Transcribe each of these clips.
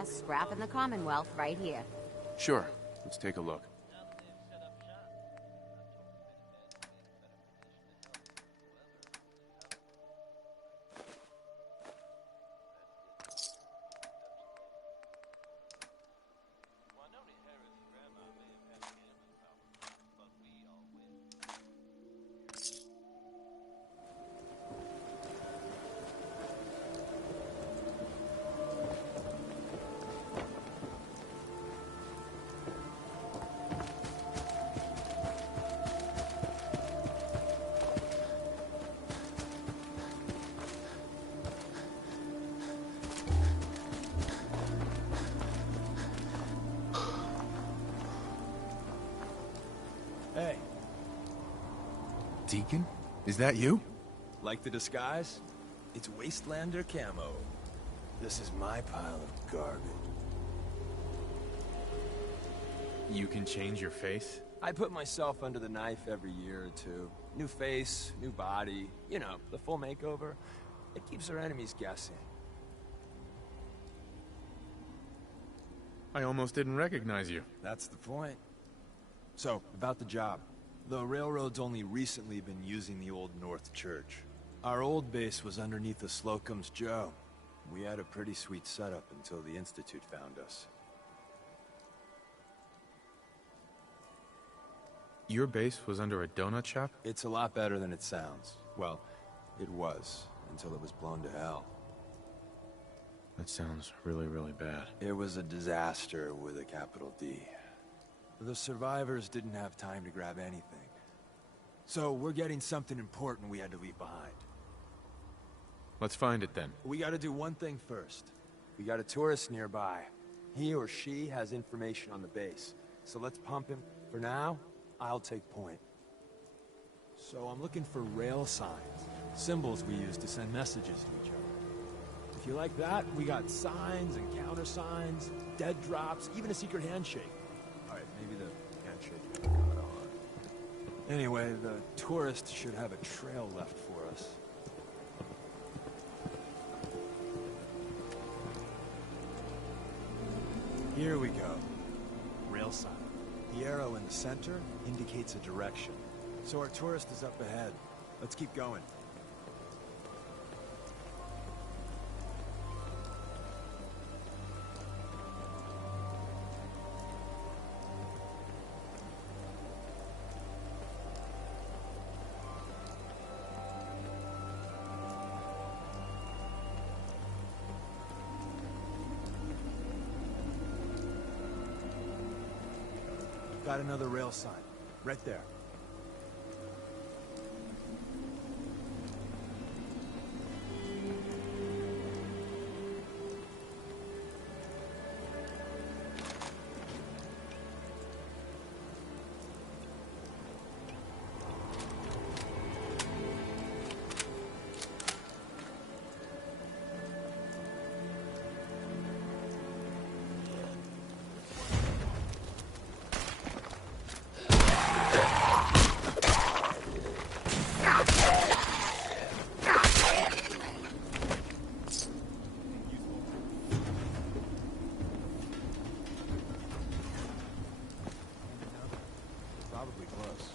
best scrap in the Commonwealth right here. Sure, let's take a look. Hey. Deacon? Is that you? Like the disguise? It's Wastelander camo. This is my pile of garbage. You can change your face? I put myself under the knife every year or two. New face, new body, you know, the full makeover. It keeps our enemies guessing. I almost didn't recognize you. That's the point. So, about the job. The railroad's only recently been using the Old North Church. Our old base was underneath the Slocum's Joe. We had a pretty sweet setup until the Institute found us. Your base was under a donut shop? It's a lot better than it sounds. Well, it was, until it was blown to hell. That sounds really, really bad. It was a disaster with a capital D. The survivors didn't have time to grab anything. So we're getting something important we had to leave behind. Let's find it then. We gotta do one thing first. We got a tourist nearby. He or she has information on the base. So let's pump him. For now, I'll take point. So I'm looking for rail signs. Symbols we use to send messages to each other. If you like that, we got signs and countersigns, dead drops, even a secret handshake. Alright, maybe the handshake got on. Anyway, the tourist should have a trail left for us. Here we go. Rail sign. The arrow in the center indicates a direction. So our tourist is up ahead. Let's keep going. Got another rail sign. Right there. Probably close.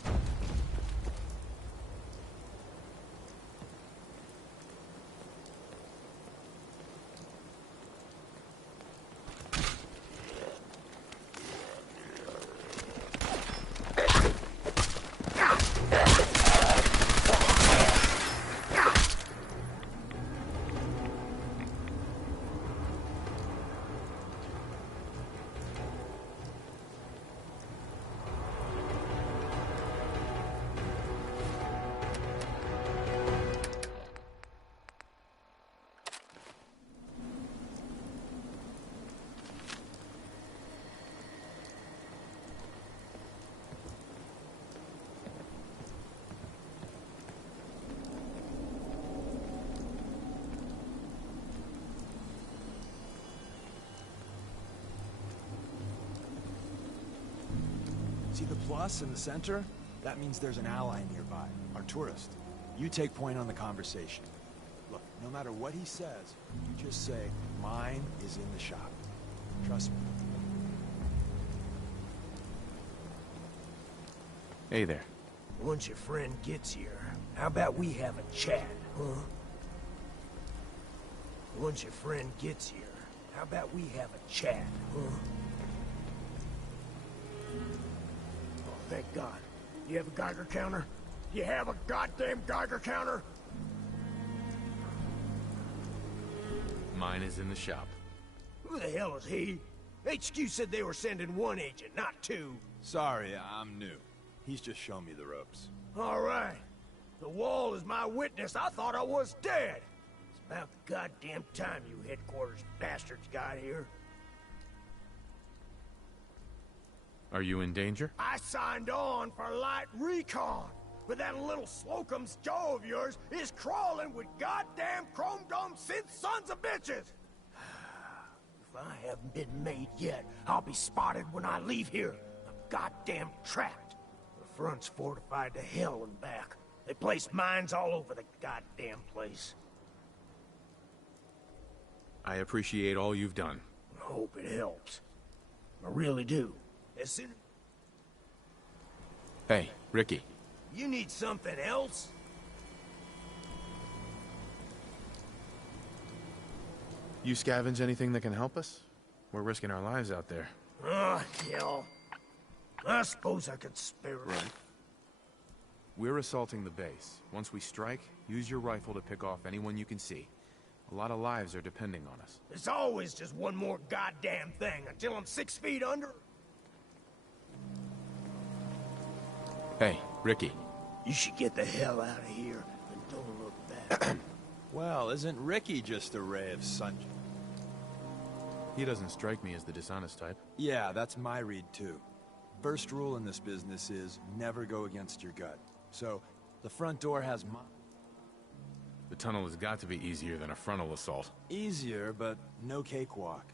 See the plus in the center? That means there's an ally nearby, our tourist. You take point on the conversation. Look, no matter what he says, you just say, mine is in the shop. Trust me. Hey there. Once your friend gets here, how about we have a chat, huh? Once your friend gets here, how about we have a chat, huh? Oh, thank God. You have a Geiger counter? You have a goddamn Geiger counter? Mine is in the shop. Who the hell is he? HQ said they were sending one agent, not two. Sorry, I'm new. He's just showing me the ropes. All right. The wall is my witness. I thought I was dead. It's about the goddamn time you headquarters bastards got here. Are you in danger? I signed on for light recon, but that little Slocum's Joe of yours is crawling with goddamn chrome dome synth sons of bitches. If I haven't been made yet, I'll be spotted when I leave here. I'm goddamn trapped. The front's fortified to hell and back. They placed mines all over the goddamn place. I appreciate all you've done. I hope it helps. I really do. As soon as Hey, Ricky. you need something else? You scavenge anything that can help us? We're risking our lives out there. Oh, hell. I suppose I could spare it. We're assaulting the base. Once we strike, use your rifle to pick off anyone you can see. A lot of lives are depending on us. It's always just one more goddamn thing until I'm 6 feet under. Hey, Ricky. You should get the hell out of here and don't look back. Well, isn't Ricky just a ray of sunshine? He doesn't strike me as the dishonest type. Yeah, that's my read too. First rule in this business is never go against your gut. So, the front door has The tunnel has got to be easier than a frontal assault. easier, but no cakewalk.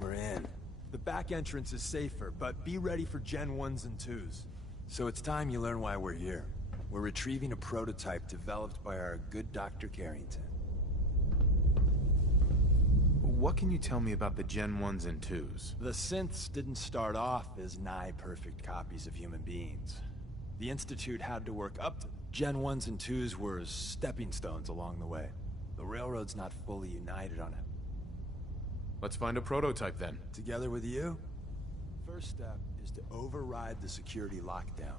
We're in. The back entrance is safer, but be ready for Gen 1s and 2s. So it's time you learn why we're here. We're retrieving a prototype developed by our good Dr. Carrington. What can you tell me about the Gen 1s and 2s? The synths didn't start off as nigh-perfect copies of human beings. The Institute had to work up to them. Gen 1s and 2s were stepping stones along the way. The Railroad's not fully united on it. Let's find a prototype then. Together with you, first step is to override the security lockdown.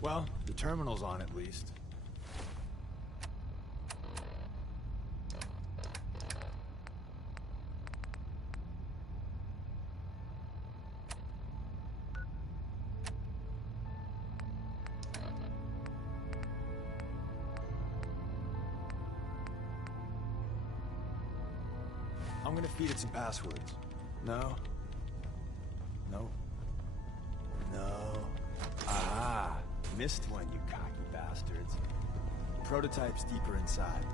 Well, the terminal's on at least. I'm gonna feed it some passwords. No? No? No? Ah! Missed one, you cocky bastards. Prototype's deeper inside.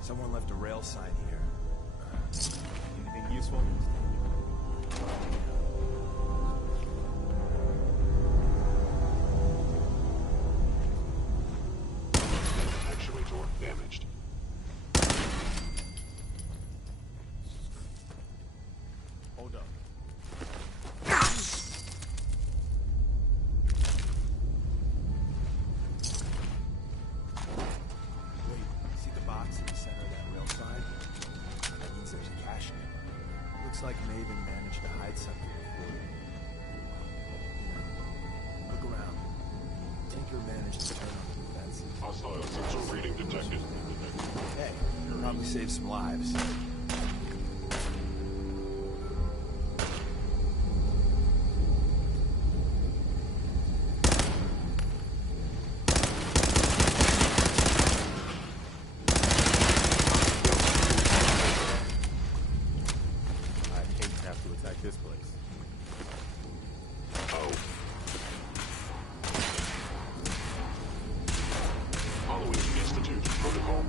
Someone left a rail sign here. Anything useful? Actuator damaged. Hold up. Wait, see the box in the center of that rail sign? That means there's a cache in it. Looks like Maven managed to hide something before. Look around. Tinker managed to turn on the defenses. Hostile sensor reading detected. Hey, probably saved some lives. This place. Oh. Following Institute protocol.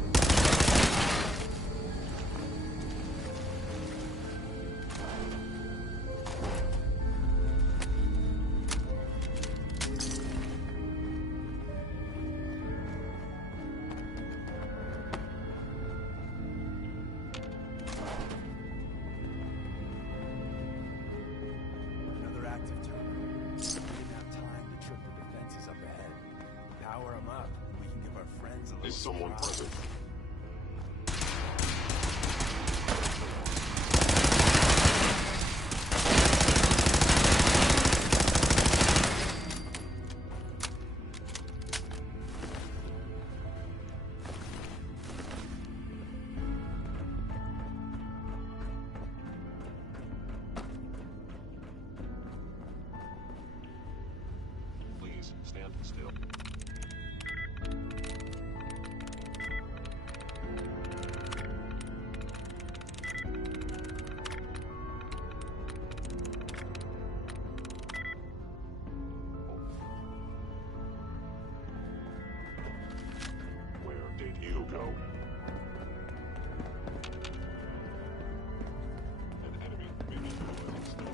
Active terminal. We didn't have time to trip the defenses up ahead. Power them up, and we can give our friends a little Is someone surprise. present? Please stand still. Where did you go? An enemy may be loyal still.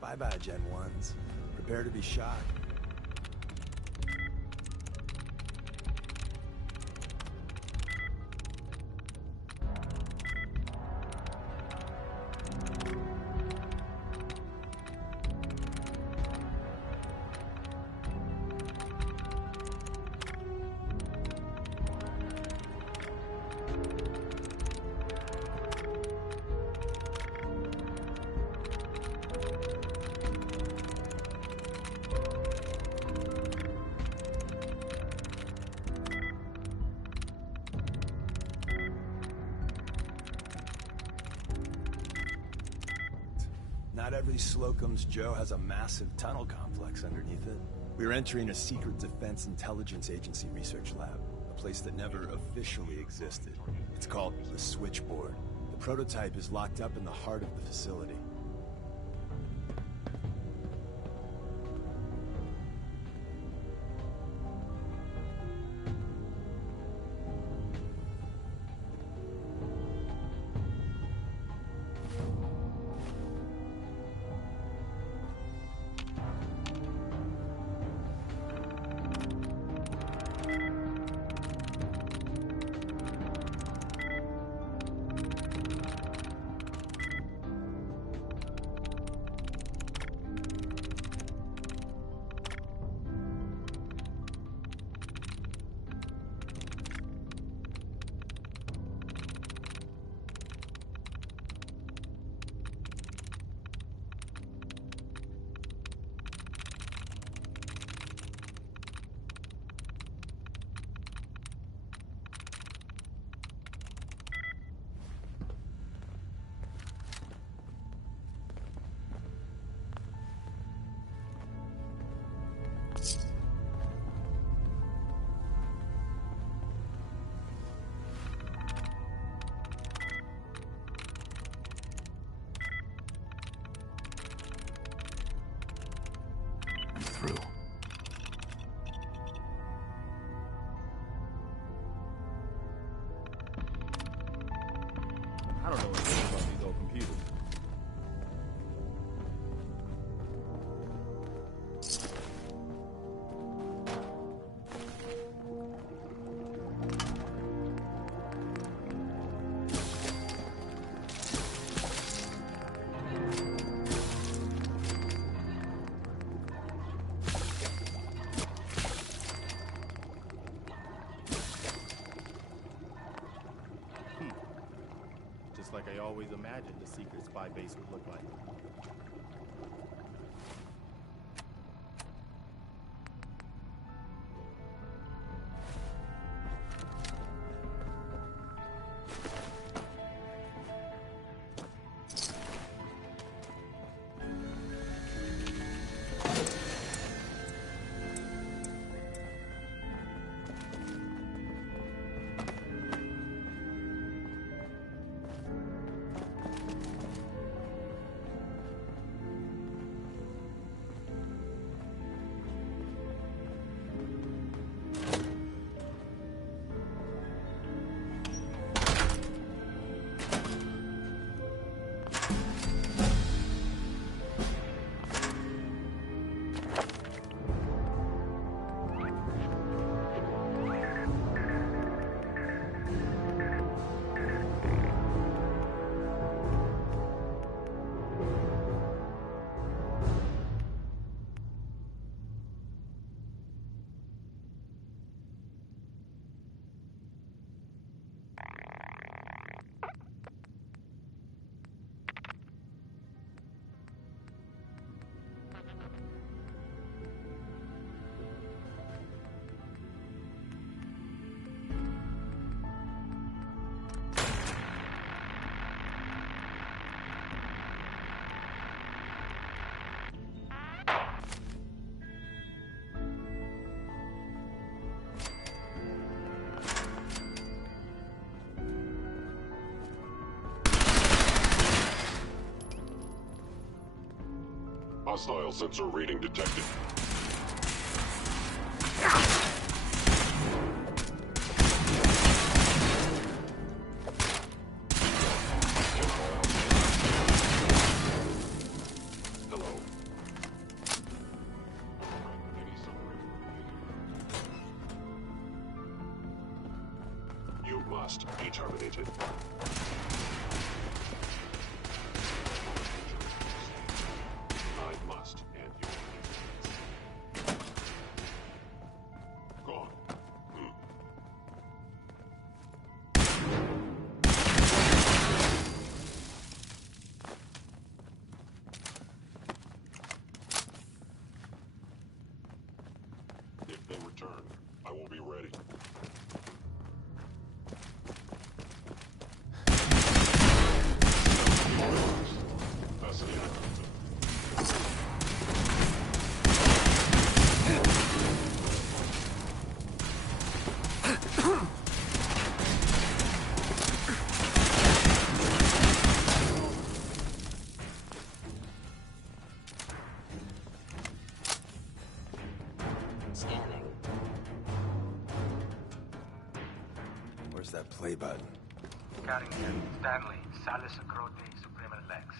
Bye-bye, Gen 1s. Prepare to be shot. Not every Slocum's Joe has a massive tunnel complex underneath it. We're entering a secret Defense Intelligence Agency research lab, a place that never officially existed. It's called the Switchboard. The prototype is locked up in the heart of the facility. Through. I don't know anything about these old computers. Just like I always imagined the secret spy base would look like. Hostile sensor reading detected. Hello. Any submarine? You must be terminated. I must end you. Gone. If they return, I will be ready. that play button? Carrington, Stanley, Salus Acrote, Suprema Lex.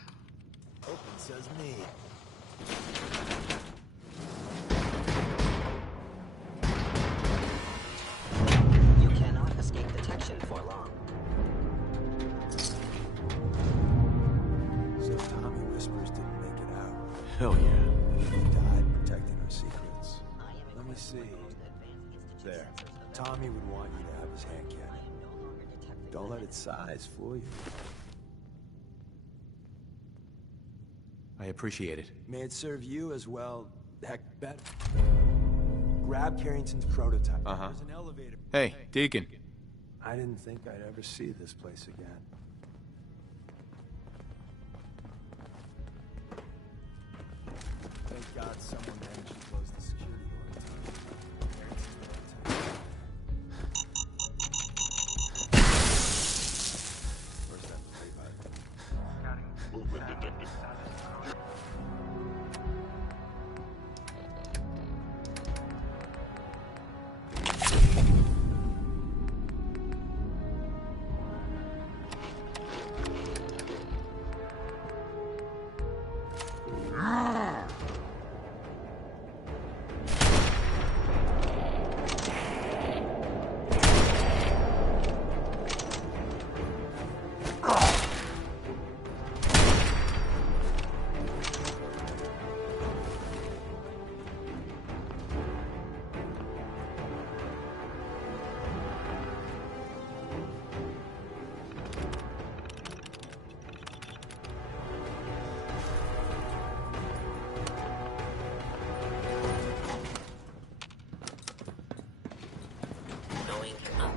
Open says me. You cannot escape detection for long. So Tommy Whispers didn't make it out. Hell yeah. He died protecting our secrets. Let me see. There. Tommy would want you to have his hand cannon. Don't let its size fool you. I appreciate it. May it serve you as well, heck, better. Grab Carrington's prototype. Uh-huh. There's an elevator. Hey, Deacon. I didn't think I'd ever see this place again. Thank God someone managed to close the security door in time. Carrington's prototype. Where's that play button? Movement detected. Going up.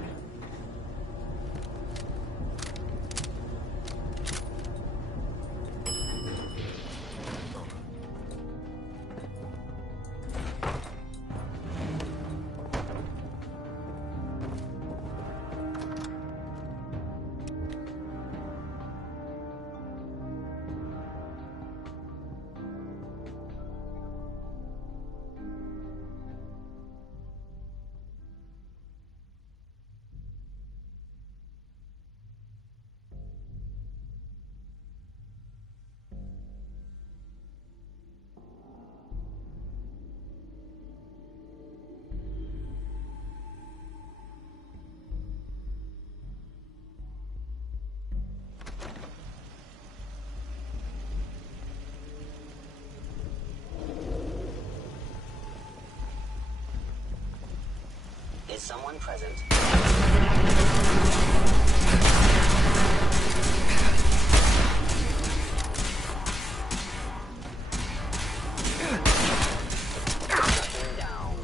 Is someone present? Shutting down.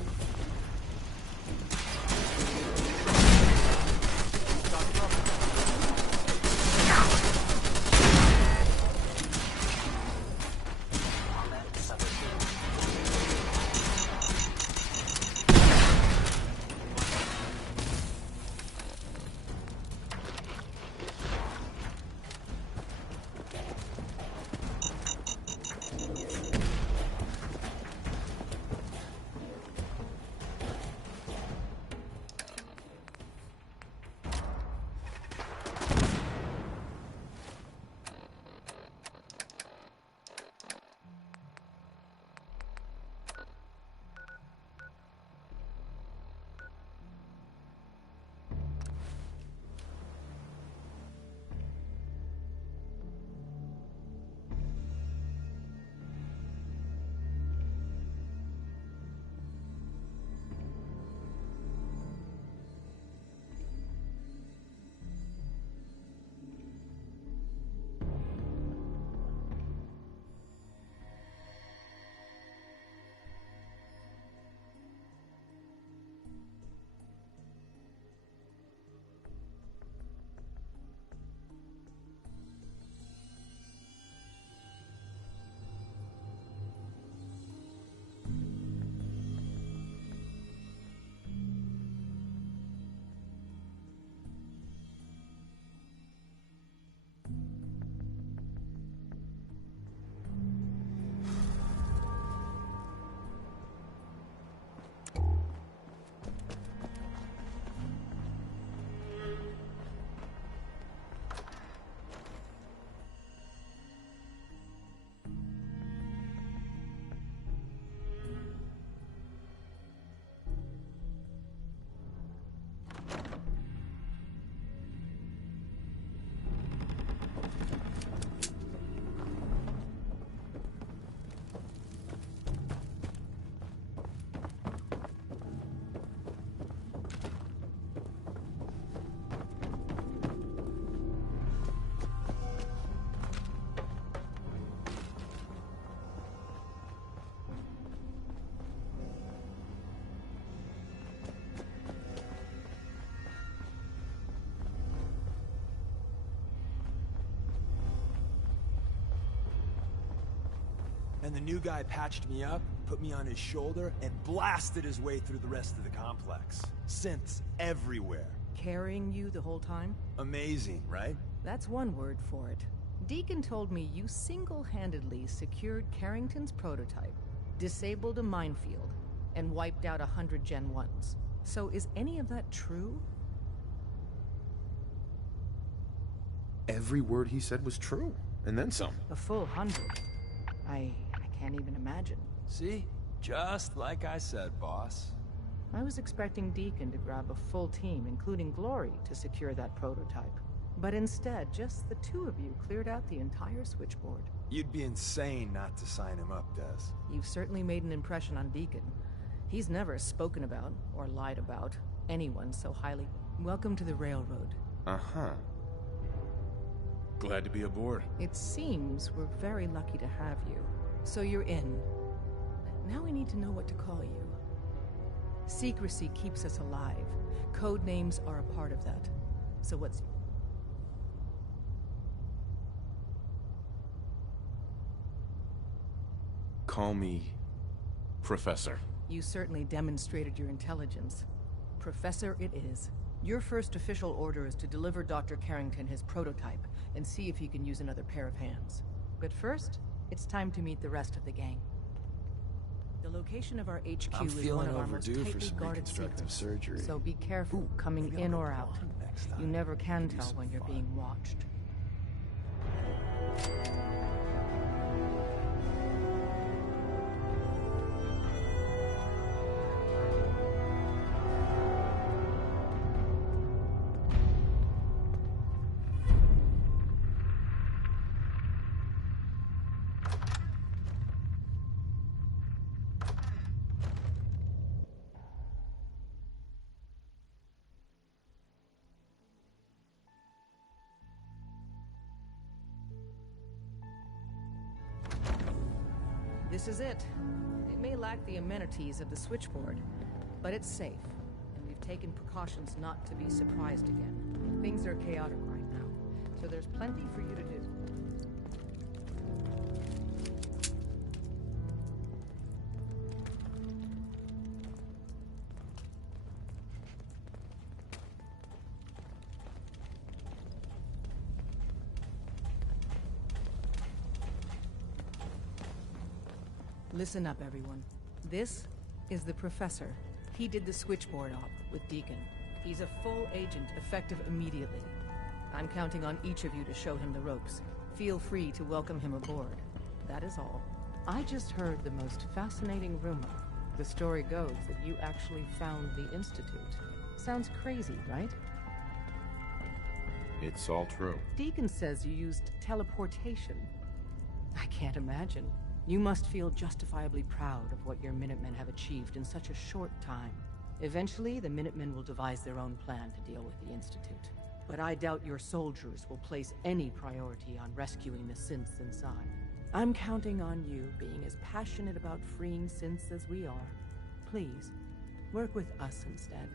Combat subroutine. And the new guy patched me up, put me on his shoulder, and blasted his way through the rest of the complex. Synths everywhere. Carrying you the whole time? Amazing, right? That's one word for it. Deacon told me you single-handedly secured Carrington's prototype, disabled a minefield, and wiped out 100 Gen 1s. So is any of that true? Every word he said was true, and then some. A full 100. I can't even imagine. See? Just like I said, boss. I was expecting Deacon to grab a full team, including Glory, to secure that prototype. But instead, just the two of you cleared out the entire switchboard. You'd be insane not to sign him up, Des. You've certainly made an impression on Deacon. He's never spoken about, or lied about, anyone so highly. Welcome to the Railroad. Uh-huh. Glad to be aboard. It seems we're very lucky to have you. So you're in. Now we need to know what to call you. Secrecy keeps us alive. Code names are a part of that. So what's... Call me Professor. You certainly demonstrated your intelligence. Professor it is. Your first official order is to deliver Dr. Carrington his prototype and see if he can use another pair of hands. But first, it's time to meet the rest of the gang. The location of our HQ I'm is one feeling of our most overdue for tightly some guarded reconstructive secrets. surgery. So be careful coming maybe in I'll or go out. along next You time. never can Do tell some when you're fun. being watched. This is it. It may lack the amenities of the switchboard, but it's safe, and we've taken precautions not to be surprised again. Things are chaotic right now, so there's plenty for you to do. Listen up, everyone. This is the Professor. He did the switchboard op with Deacon. He's a full agent, effective immediately. I'm counting on each of you to show him the ropes. Feel free to welcome him aboard. That is all. I just heard the most fascinating rumor. The story goes that you actually found the Institute. Sounds crazy, right? It's all true. Deacon says you used teleportation. I can't imagine. You must feel justifiably proud of what your Minutemen have achieved in such a short time. Eventually, the Minutemen will devise their own plan to deal with the Institute. But I doubt your soldiers will place any priority on rescuing the synths inside. I'm counting on you being as passionate about freeing synths as we are. Please, work with us instead.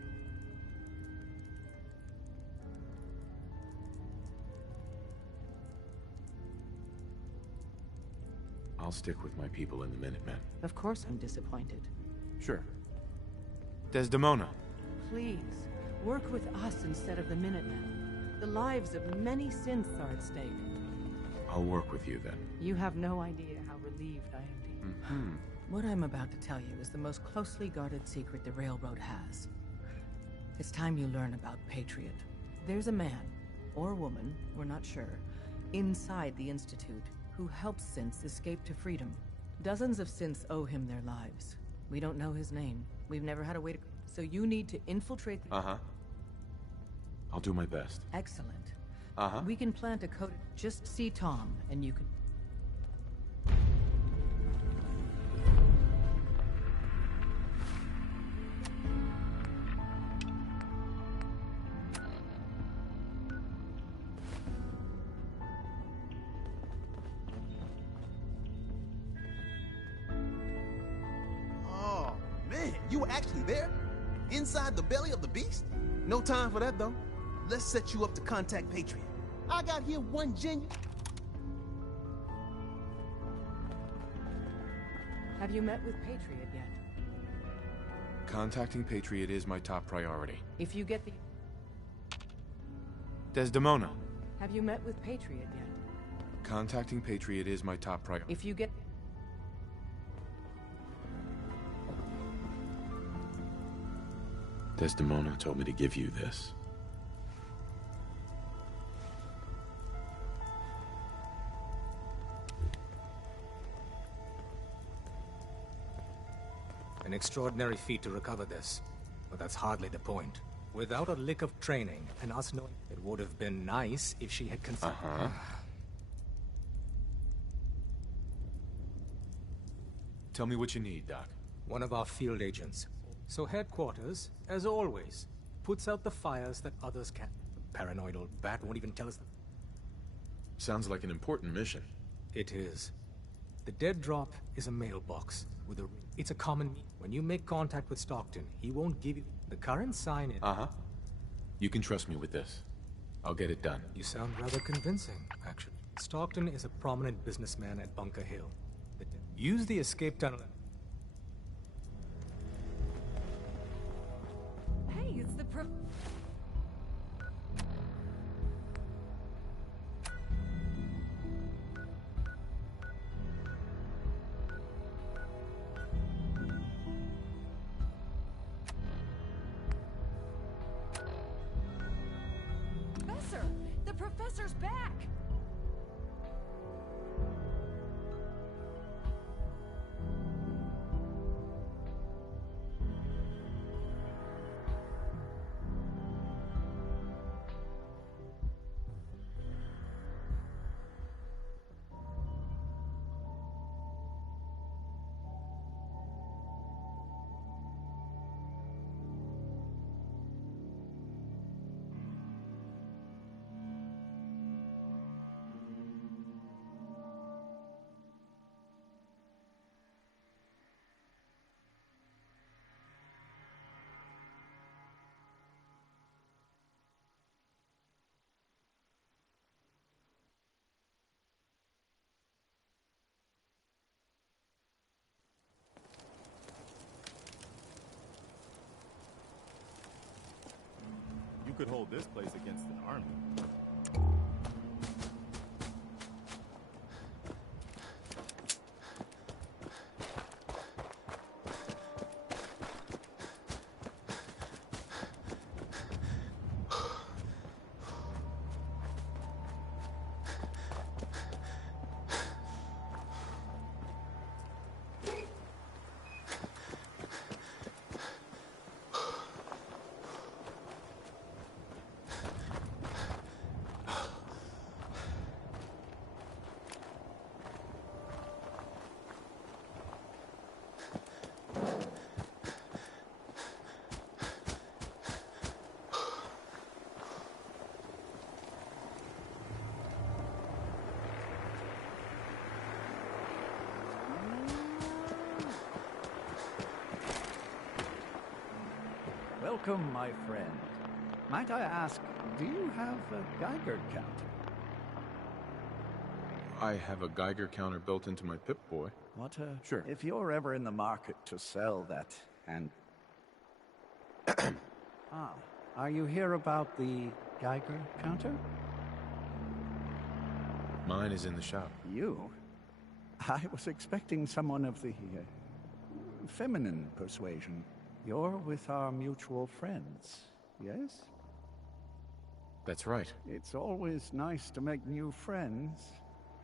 I'll stick with my people in the Minutemen. Of course I'm disappointed. Sure. Desdemona. Please, work with us instead of the Minutemen. The lives of many synths are at stake. I'll work with you then. You have no idea how relieved I am to hear. What I'm about to tell you is the most closely guarded secret the Railroad has. It's time you learn about Patriot. There's a man, or woman, we're not sure, inside the Institute who helps synths escape to freedom. Dozens of synths owe him their lives. We don't know his name. We've never had a way to... So you need to infiltrate the... Uh-huh. I'll do my best. Excellent. Uh-huh. We can plant a code... Just see Tom, and you can... Oh, man, you were actually there? Inside the belly of the beast? No time for that, though. Let's set you up to contact Patriot. I got here one genuine... Have you met with Patriot yet? Contacting Patriot is my top priority. If you get the... Desdemona. Have you met with Patriot yet? Contacting Patriot is my top priority. If you get... Desdemona told me to give you this. An extraordinary feat to recover this, but that's hardly the point. Without a lick of training, and us knowing, it would have been nice if she had considered. Tell me what you need, Doc. One of our field agents. So headquarters, as always, puts out the fires that others can't. The paranoid old bat won't even tell us. Sounds like an important mission. It is. The dead drop is a mailbox with a... It's a common... When you make contact with Stockton, he won't give you... The current sign is... You can trust me with this. I'll get it done. You sound rather convincing, actually. Stockton is a prominent businessman at Bunker Hill. Use the escape tunnel... Hey, it's the Professor! The Professor's back! You could hold this place against an army. Welcome, my friend. Might I ask, do you have a Geiger counter? I have a Geiger counter built into my Pip-Boy. What Sure. If you're ever in the market to sell that, and... are you here about the Geiger counter? Mine is in the shop. You? I was expecting someone of the feminine persuasion. You're with our mutual friends, yes? That's right. It's always nice to make new friends.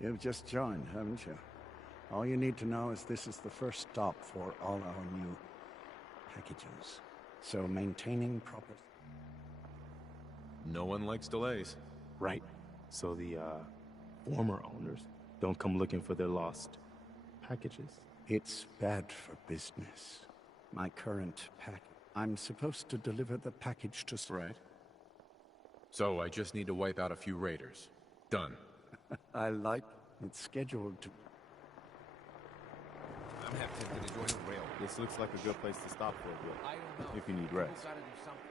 You've just joined, haven't you? All you need to know is this is the first stop for all our new packages. So maintaining proper... No one likes delays. Right. So the, former owners don't come looking for their lost packages? It's bad for business. My current pack. I'm supposed to deliver the package to... Right. So I just need to wipe out a few raiders. Done. I like it's scheduled to... I'm half tempted to join the rail. This looks like a good place to stop for a bit. I don't know. If you need rest. Gotta do something.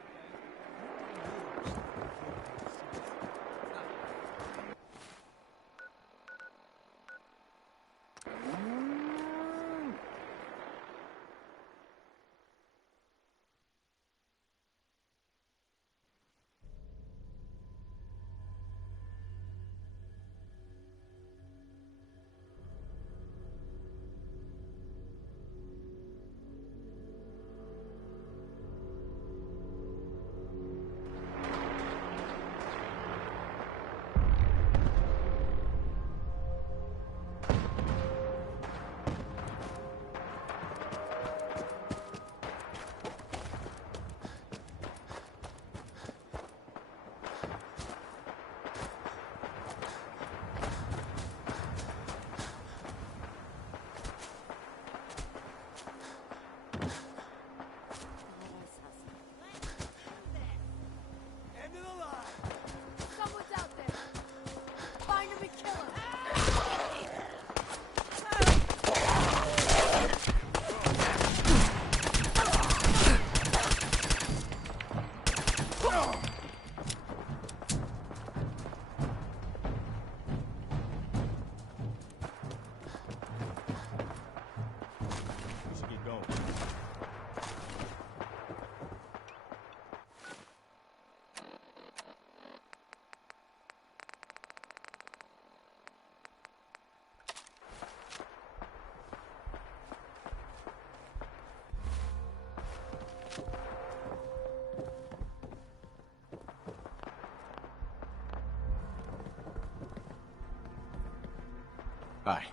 Aye.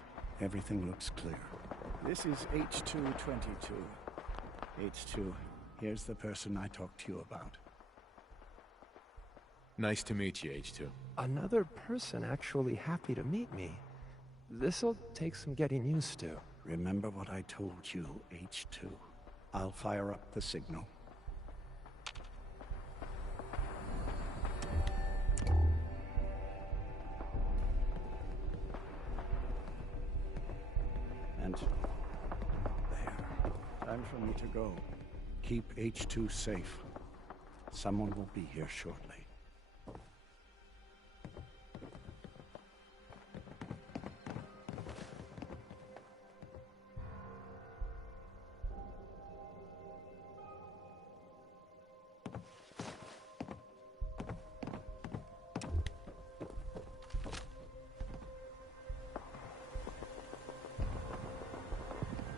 Everything looks clear. This is H222. H2, here's the person I talked to you about. Nice to meet you, H2. Another person actually happy to meet me. This'll take some getting used to. Remember what I told you, H2. I'll fire up the signal. And there. Time for me to go. Keep H2 safe. Someone will be here shortly.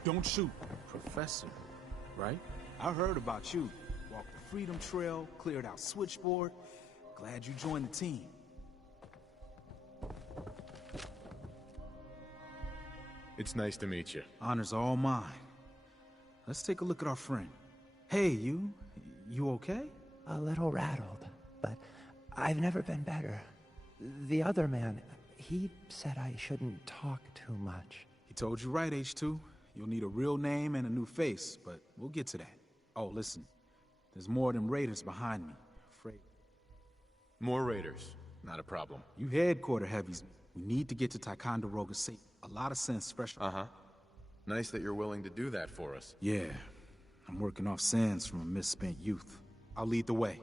Don't shoot. Professor, right? I heard about you. Walked the Freedom Trail, cleared out Switchboard. Glad you joined the team. It's nice to meet you. Honor's all mine. Let's take a look at our friend. Hey, you okay? A little rattled, but I've never been better. The other man, he said I shouldn't talk too much. He told you right, H2. You'll need a real name and a new face, but we'll get to that. Oh, listen. There's more of them raiders behind me. Afraid. More raiders. Not a problem. You headquarter heavies. We need to get to Ticonderoga safe. A lot of sense fresh. Uh-huh. Nice that you're willing to do that for us. Yeah. I'm working off sands from a misspent youth. I'll lead the way.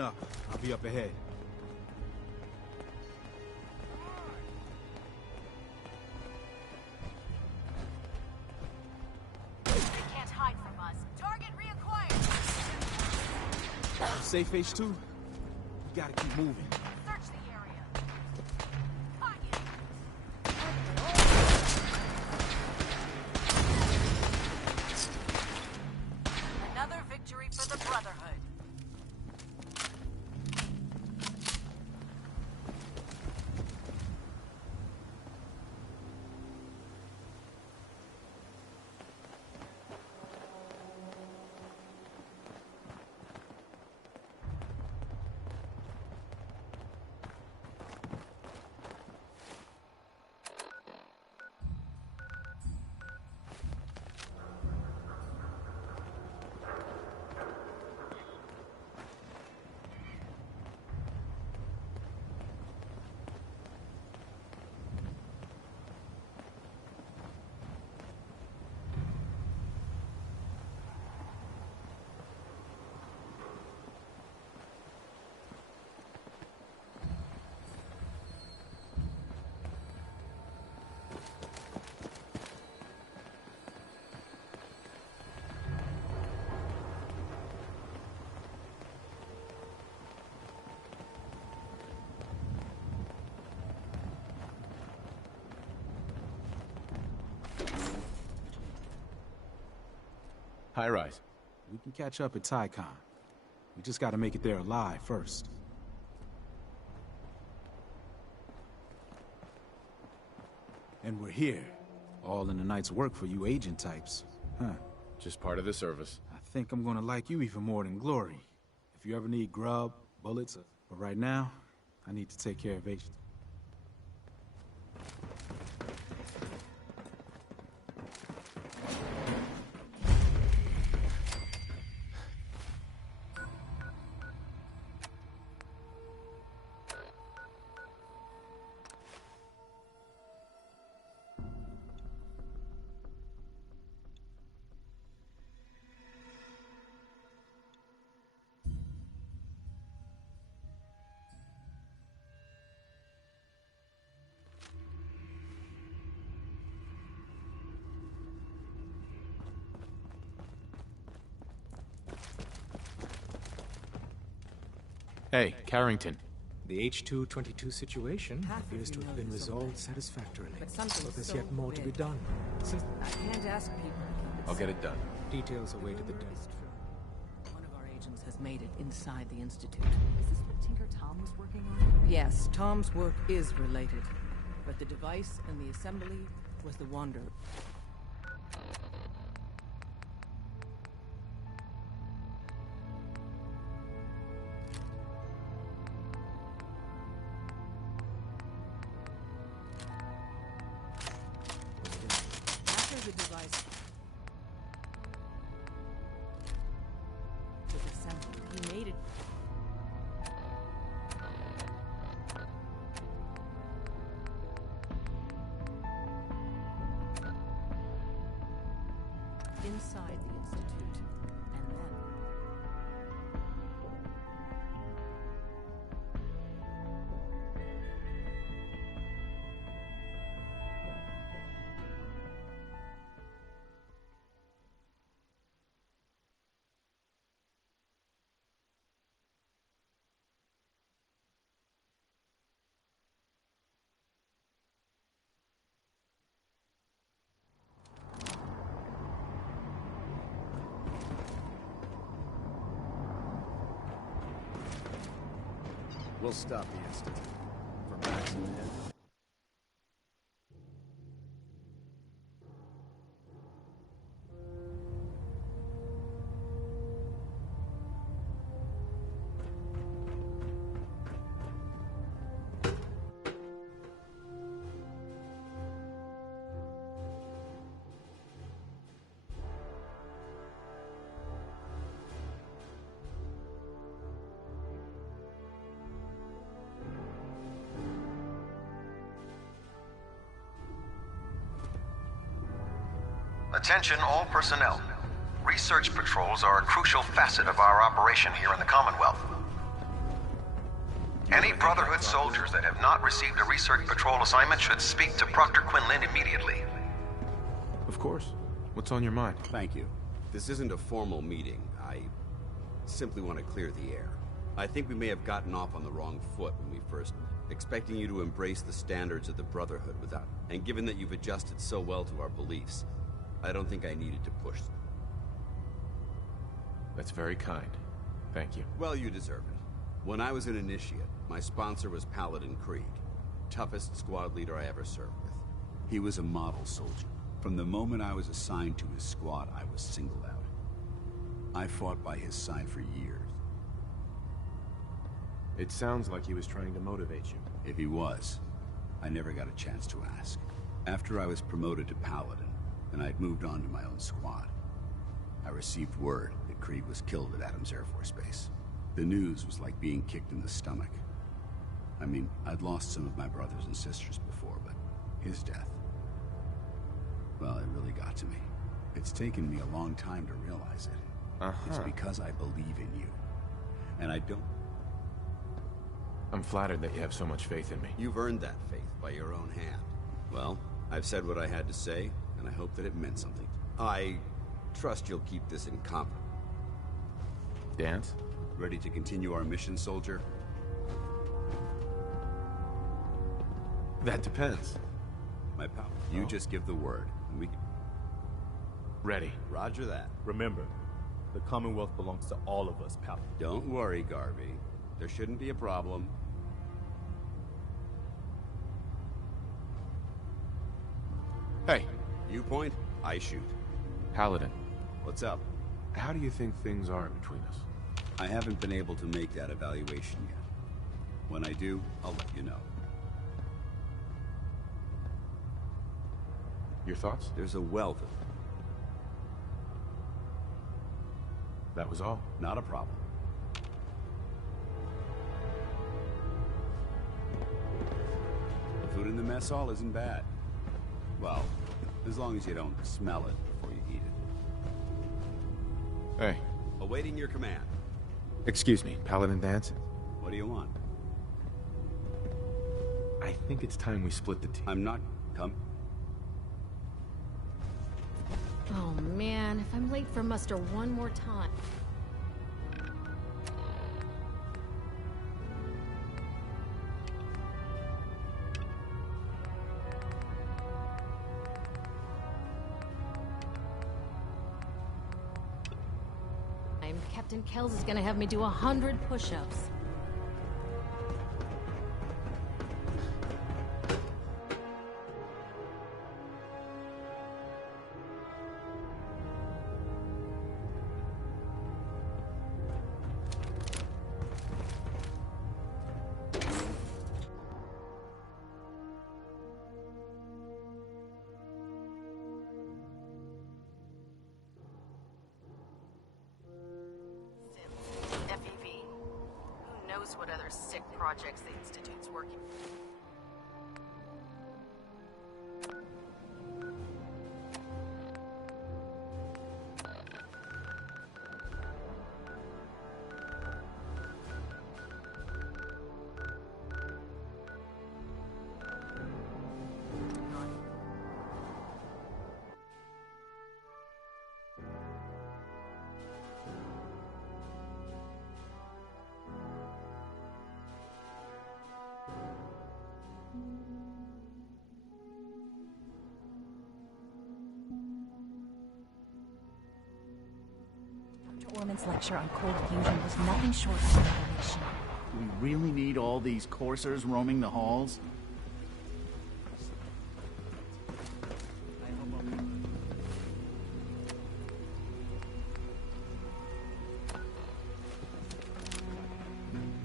Up. I'll be up ahead. They can't hide from us. Target reacquired. Safe H2? You gotta keep moving. Search the area. Another victory for the Brotherhood. High rise. We can catch up at Tycon. We just gotta make it there alive first. And we're here. All in the night's work for you agent types. Huh. Just part of the service. I think I'm gonna like you even more than Glory. If you ever need grub, bullets, but right now, I need to take care of H. Hey, Carrington. The H-222 situation appears to have been resolved satisfactorily. But something there's so yet more to be big. done. Since I can't ask people to keep it I'll get it done. details awaited the death. It's true. One of our agents has made it inside the Institute. Is this what Tinker Tom was working on? Yes, Tom's work is related. But the device and the assembly was the wonder. After the device was assembled, he made it. Inside the Institute, and then We'll stop the Institute. For Max and him. Attention all personnel. Research patrols are a crucial facet of our operation here in the Commonwealth. Any Brotherhood soldiers that have not received a research patrol assignment should speak to Proctor Quinlan immediately. Of course. What's on your mind? Thank you. This isn't a formal meeting. I simply want to clear the air. I think we may have gotten off on the wrong foot when we first expecting you to embrace the standards of the Brotherhood without, and given that you've adjusted so well to our beliefs, I don't think I needed to push them. That's very kind. Thank you. Well, you deserve it. When I was an initiate, my sponsor was Paladin Krieg, toughest squad leader I ever served with. He was a model soldier. From the moment I was assigned to his squad, I was singled out. I fought by his side for years. It sounds like he was trying to motivate you. If he was, I never got a chance to ask. After I was promoted to Paladin, and I'd moved on to my own squad, I received word that Krieg was killed at Adams Air Force Base. The news was like being kicked in the stomach. I mean, I'd lost some of my brothers and sisters before, but his death, well, it really got to me. It's taken me a long time to realize it. It's because I believe in you. And I don't... I'm flattered that you have so much faith in me. You've earned that faith by your own hand. Well, I've said what I had to say, and I hope that it meant something. I trust you'll keep this in confidence. Dance? Ready to continue our mission, soldier? That depends. My pal, you just give the word, and we can... Ready. Roger that. Remember, the Commonwealth belongs to all of us, pal. Don't worry, Garvey. There shouldn't be a problem. Hey. You point, I shoot. Paladin. What's up? How do you think things are between us? I haven't been able to make that evaluation yet. When I do, I'll let you know. Your thoughts? There's a wealth of... That was all? Not a problem. The food in the mess hall isn't bad. Well, as long as you don't smell it before you eat it. Hey. Awaiting your command. Excuse me, Paladin Dance? What do you want? I think it's time we split the team. I'm not... Come. Oh man, if I'm late for muster one more time. time, Captain Kells is gonna have me do 100 push-ups. What other sick projects the Institute's working Orman's lecture on cold fusion was nothing short of a revelation. Do we really need all these coursers roaming the halls?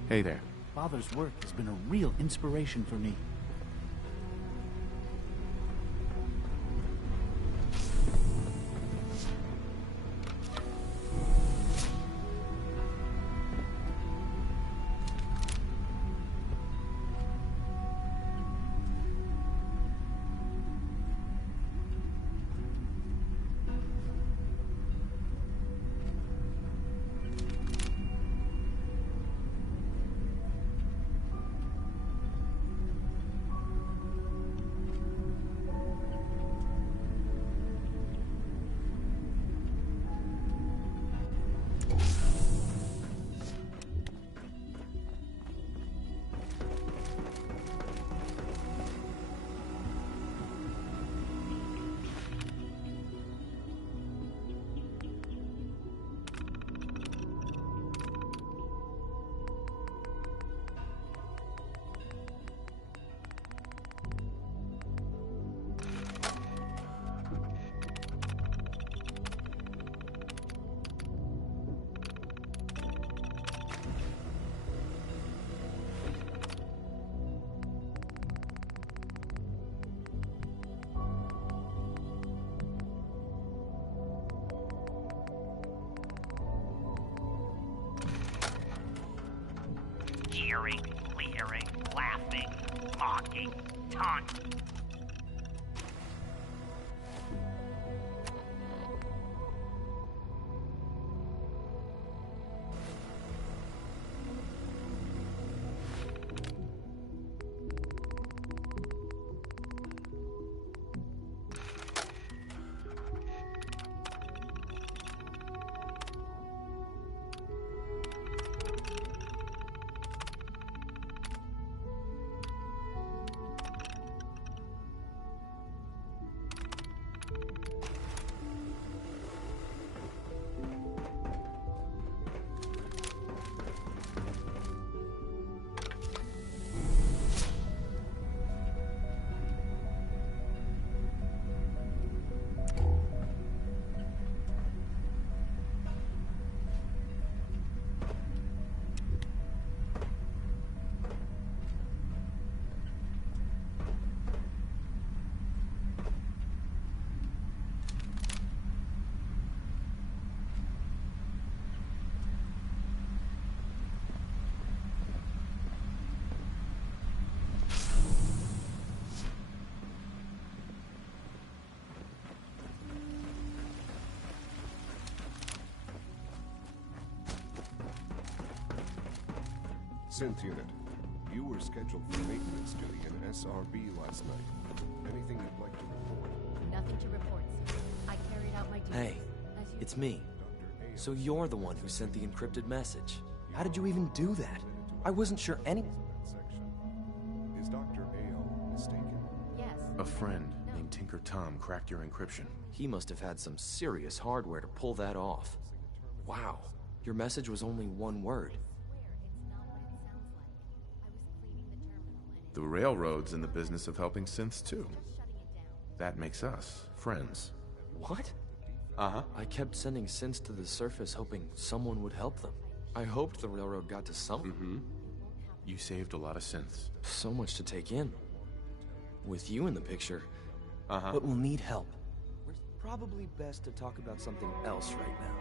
Hey there. Father's work has been a real inspiration for me. Jeering, leering, laughing, mocking, taunting. Synth unit, you were scheduled for maintenance duty in SRB last night. Anything you'd like to report? Nothing to report, sir. I carried out my duties. Hey, it's me. So you're the one who sent the encrypted message. How did you even do that? I wasn't sure any... Is Dr. A.O. mistaken? Yes. A friend named Tinker Tom cracked your encryption. He must have had some serious hardware to pull that off. Wow, Your message was only one word. The Railroad's in the business of helping synths too. That makes us friends. What? Uh-huh. I kept sending synths to the surface hoping someone would help them. I hoped the Railroad got to something. Mm-hmm. You saved a lot of synths. So much to take in. With you in the picture. Uh-huh. But we'll need help. It's probably best to talk about something else right now.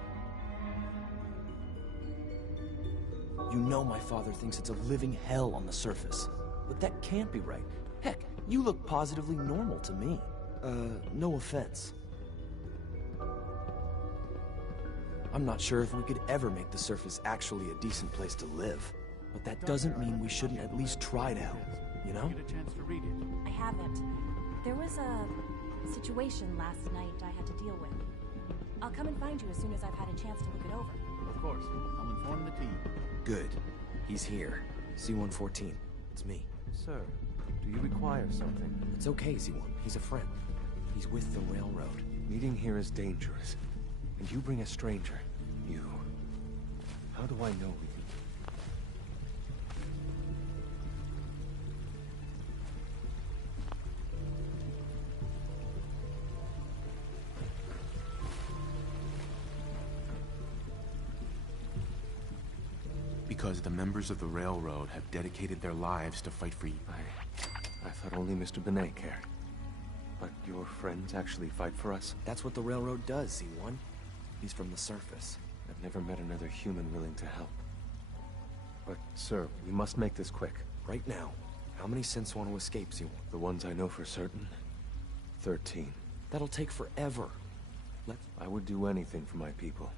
You know my father thinks it's a living hell on the surface. But that can't be right. Heck, you look positively normal to me. No offense. I'm not sure if we could ever make the surface actually a decent place to live. But that doesn't mean we shouldn't at least try to help, you know? Get a chance to read it. I haven't. There was a situation last night I had to deal with. I'll come and find you as soon as I've had a chance to look it over. Of course. I'll inform the team. Good. He's here. C-114. It's me. Sir, do you require something? It's okay, Z1. He's a friend. He's with the Railroad. Meeting here is dangerous. And you bring a stranger. You. How do I know you? Because the members of the Railroad have dedicated their lives to fight for you. I thought only Mr. Benet cared. But your friends actually fight for us? That's what the Railroad does, Z1. He's from the surface. I've never met another human willing to help. But, sir, we must make this quick. Right now. How many synths want to escape, Z1? The ones I know for certain? 13. That'll take forever. I would do anything for my people.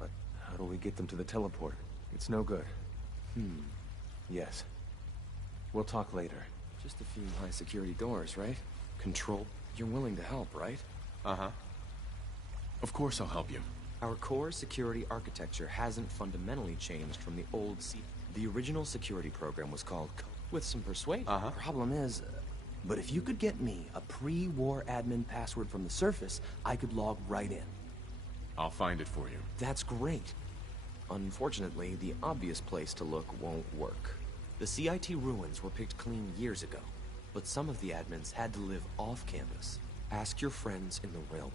But how do we get them to the teleporter? It's no good. Yes. We'll talk later. Just a few high security doors, right? Control. You're willing to help, right? Uh-huh. Of course I'll help you. Our core security architecture hasn't fundamentally changed from the old The original security program was called with some persuasion. Problem is, but if you could get me a pre-war admin password from the surface, I could log right in. I'll find it for you. That's great. Unfortunately, the obvious place to look won't work. The CIT ruins were picked clean years ago, but some of the admins had to live off campus. Ask your friends in the Railroad.